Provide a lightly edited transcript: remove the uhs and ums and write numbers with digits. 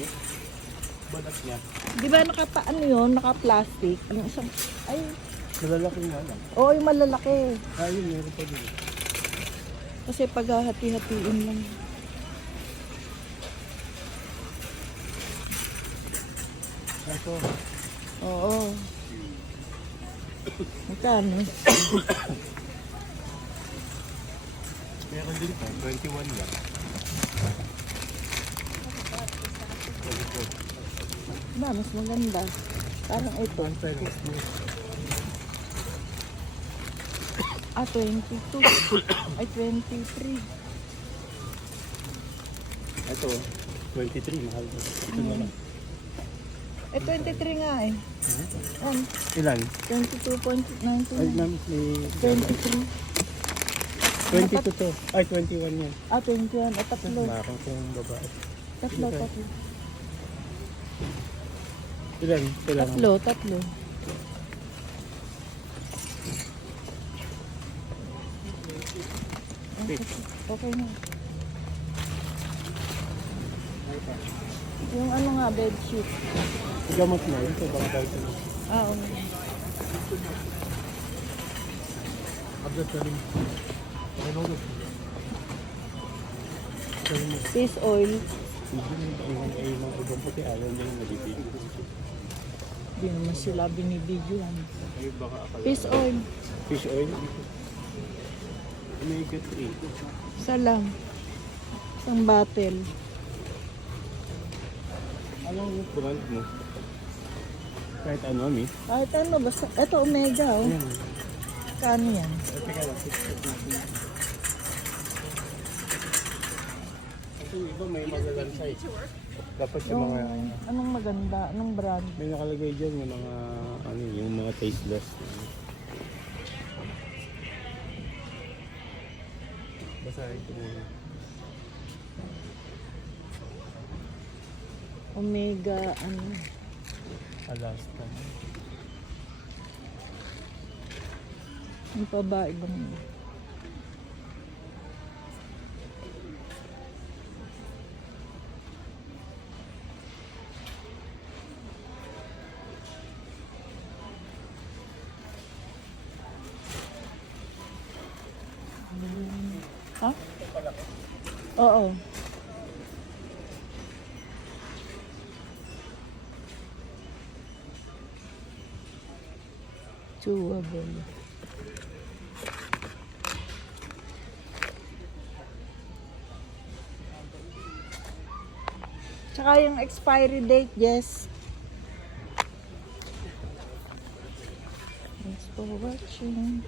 eh. Balat niya. Di ba ano yun, naka-plastic? Yung isang, ay, Malalaki nga lang. oo, yung malalaki. Ayun, meron pa din. Kasi paghahati-hatiin lang. Ito. Oo. Magkano? Meron din pa, 21 lang. Ba, mas maganda. Parang ito. Ah, 22. Ay, 23. Ito, 23, mahal na. Ito na lang. Eh, 23 nga eh. Ilan? 22.99. Ay, ma'am, may... 23. 22 to. Ay, 21 yan. Ah, 21. Ah, tatlo. Bakang kung babae. Tatlo. Ilan? Ilan? Tatlo. Okay na. Yung ano nga, bedsheet. Gamot na yun. Ito, baka dahil ito. Ah, oo. Abdat na rin. Ano ko? Fish oil. Ay, mga ibang puti, ayaw na yung nalipid. Di naman sila binibidyoan. Ay, baka akala. Fish oil. Fish oil? Omega 3. Isa lang. Isang bottle. Anong brand mo? Kahit ano, mi? Kahit ano, basta. Ito, omega, oh. Ayan. Kano yan? Teka lang, 6 natin. Kasi yung iba may magalang size. Dapat yung Yung, mga... anong maganda? Anong brand? May nakalagay dyan yung mga... Ano yung mga tasteless. Basahin ko muna. Omega, ano? Alaska. Yung pa ba ibang... Ha? Oo. Chewable. Tsaka yung expiry date, yes. Thanks for watching.